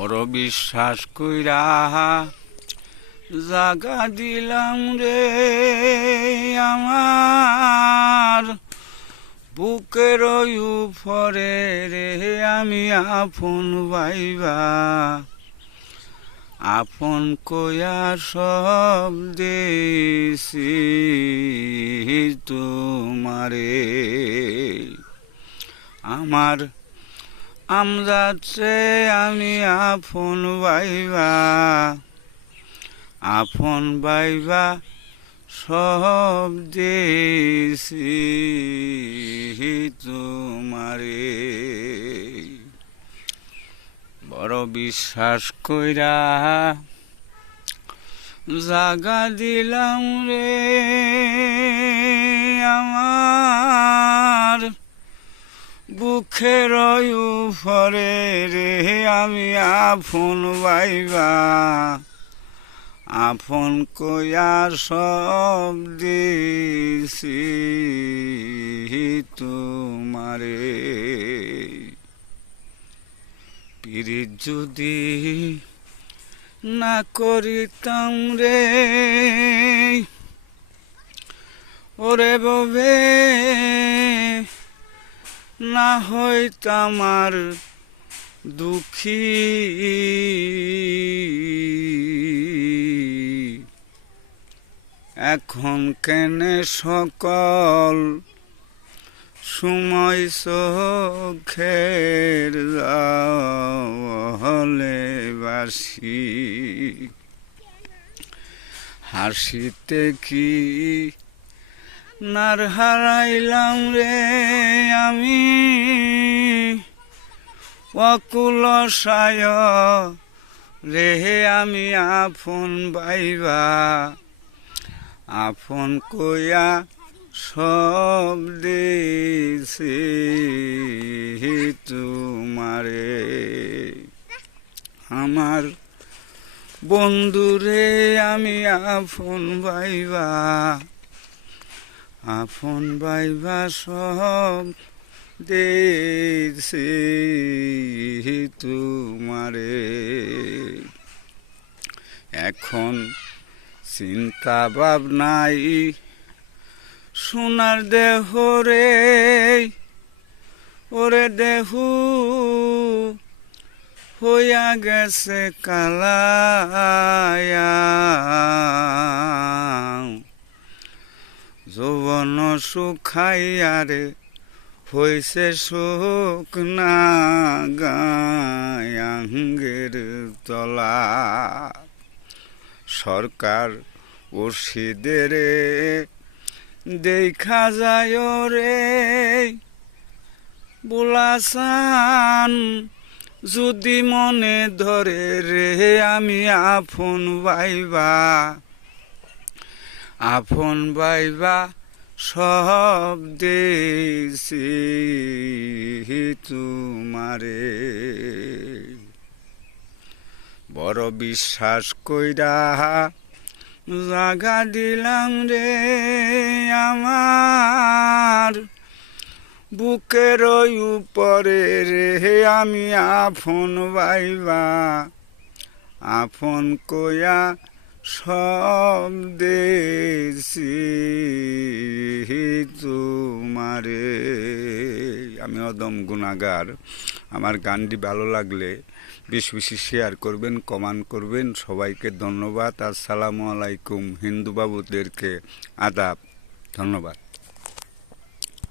বড় বিশ্বাস কইরা জাগা দিলাম রে আমার। বুকের উপরে রে আমি আপন ভাইবা। আপন কয়া সব দেশি তোমারে। আমার আমরাছে আমি আপন বাইবা আপন বাইবা সব দেশি তোমারে। বড় বিশ্বাস কইরা জাগা দিলাম রে আমার। বুকের উপরে রে, আমি আপন বাইবা আপন কয়া সব দিছি তোমারে। পিরিত যদি না করিতাম রে, ওরে ববে না হইতাম আর দুঃখী। এখন কেনে সকল সময় চোখের হলে বাসি? হাসিতে কি নার হারাইলাম রে আমি। অকুল সায় রে, আমি আপন বাইবা আপন কয়া সব দেশে তোমারে। আমার বন্ধুরে আমি আপন বাইবা আপন বাইবা সব দেশে তোমারে। এখন চিন্তা ভাবনাই সোনার দেহ রে, ওরে দেহু হইয়া গেছে কালায়া। যৌবন সুখাইয়ারে হইছে সুখ না গায়াঙ্গের তলা। সরকার ওষিদের দেখা যায় রে। বুলাসান যদি মনে ধরে রে, আমি আপন বাইবা আপন বাইবা সব দেশি তোমারে। বড় বিশ্বাস কইরা জাগা দিলাম রে আমার। বুকের উপরে রে আমি আপন বাইবা। আফন কয়া সব দেশি তোমারে। আমি অদম গুণাগার। আমার গানটি ভালো লাগলে বেশ বেশি শেয়ার করবেন কমান করবেন। সবাইকে ধন্যবাদ। আসসালামু আলাইকুম হিন্দু বাবুদেরকে। আদাব। ধন্যবাদ।